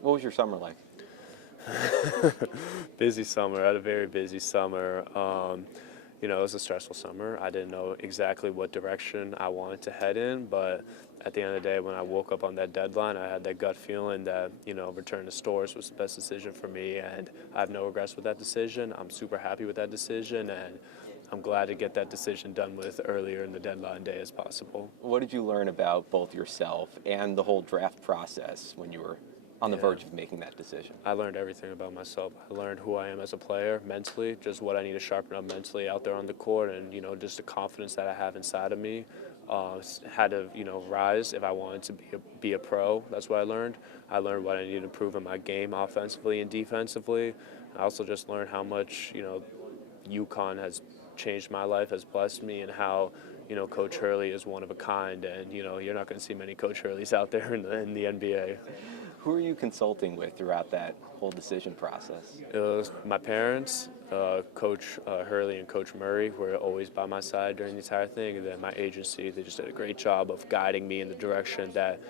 What was your summer like? Busy summer. I had a very busy summer. It was a stressful summer. I didn't know exactly what direction I wanted to head in, but at the end of the day, when I woke up on that deadline, I had that gut feeling that, return to stores was the best decision for me, and I have no regrets with that decision. I'm super happy with that decision, and I'm glad to get that decision done with earlier in the deadline day as possible. What did you learn about both yourself and the whole draft process when you were on the verge of making that decision? I learned everything about myself. I learned who I am as a player mentally, just what I need to sharpen up mentally out there on the court, and just the confidence that I have inside of me. Had to rise if I wanted to be a pro. That's what I learned. I learned what I needed to improve in my game offensively and defensively. I also just learned how much UConn has changed my life, has blessed me, and how Coach Hurley is one of a kind, and you're not going to see many Coach Hurleys out there in the NBA. Who are you consulting with throughout that whole decision process? It was my parents, Coach Hurley and Coach Murray were always by my side during the entire thing, and then my agency, they just did a great job of guiding me in the direction that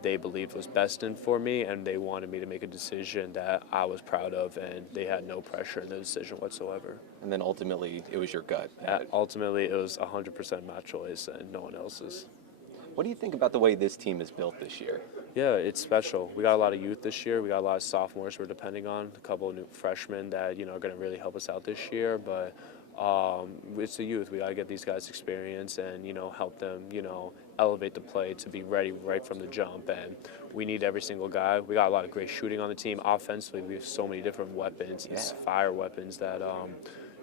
they believed was best in for me, and they wanted me to make a decision that I was proud of, and they had no pressure in the decision whatsoever. And then ultimately, it was your gut. Ultimately, it was 100% my choice and no one else's. What do you think about the way this team is built this year? Yeah, it's special. We got a lot of youth this year. We got a lot of sophomores we're depending on, a couple of new freshmen that are going to really help us out this year. But it's the youth. We got to get these guys experience and help them elevate the play to be ready right from the jump. And we need every single guy. We got a lot of great shooting on the team. Offensively, we have so many different weapons, these fire weapons that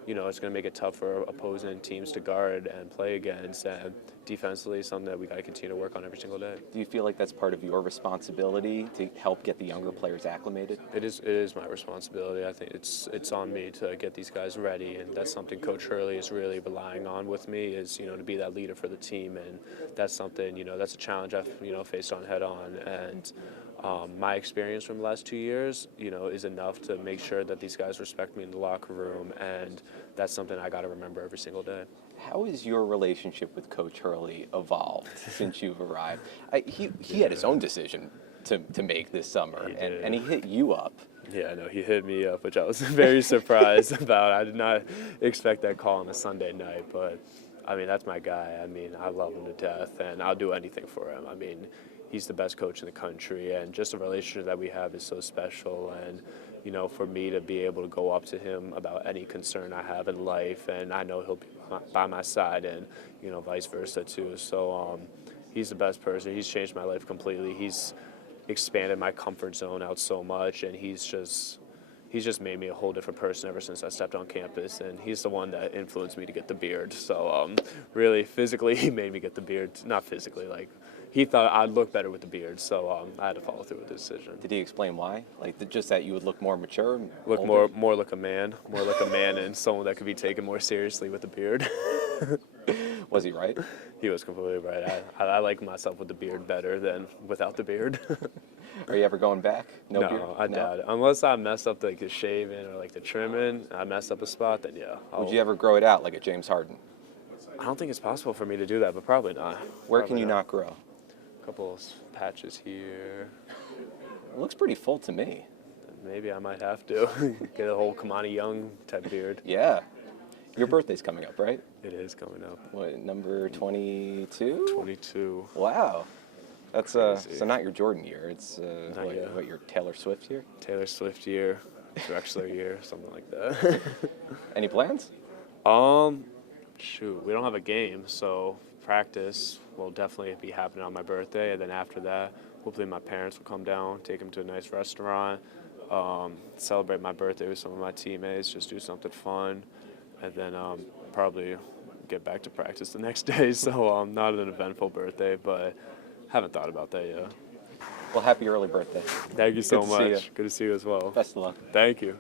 it's going to make it tough for opposing teams to guard and play against. And defensively, something that we got to continue to work on every single day. Do you feel like that's part of your responsibility to help get the younger players acclimated? It is my responsibility. I think it's on me to get these guys ready, and that's something Coach Hurley is really relying on with me is to be that leader for the team, and that's something that's a challenge I've faced on head on. And my experience from the last 2 years, is enough to make sure that these guys respect me in the locker room, and that's something I got to remember every single day. How has your relationship with Coach Hurley evolved since you've arrived? He had his own decision to make this summer, and he hit you up. Yeah, no, he hit me up, which I was very surprised about. I did not expect that call on a Sunday night, but, that's my guy. I love him to death, and I'll do anything for him. He's the best coach in the country, and just the relationship that we have is so special. And for me to be able to go up to him about any concern I have in life, and I know he'll be by my side, and vice versa too. So he's the best person. He's changed my life completely. He's expanded my comfort zone out so much, and he's just made me a whole different person ever since I stepped on campus, and he's the one that influenced me to get the beard. So really, physically, he made me get the beard. Not physically, he thought I'd look better with the beard, so I had to follow through with the decision. Did he explain why? Just that you would look more mature? Look more like a man, and someone that could be taken more seriously with the beard. Was he right? He was completely right. I like myself with the beard better than without the beard. Are you ever going back? No, beard? I doubt it. Unless I mess up the shaving or the trimming, I mess up a spot, then yeah. Would you ever grow it out like a James Harden? I don't think it's possible for me to do that, but probably not. Where can you not grow? A couple of patches here. It looks pretty full to me. Maybe I might have to get a whole Kamani Young type beard. Yeah. Your birthday's coming up, right? It is coming up. What, number 22? 22. Wow. That's so not your Jordan year. It's what your Taylor Swift year? Taylor Swift year, Drexler year, something like that. Any plans? Shoot, we don't have a game, so practice will definitely be happening on my birthday, and then after that, hopefully my parents will come down, take them to a nice restaurant, celebrate my birthday with some of my teammates, just do something fun, and then probably get back to practice the next day. So not an eventful birthday, but haven't thought about that yet. Well, happy early birthday. Thank you so much. Good to see you as well. Best of luck. Thank you.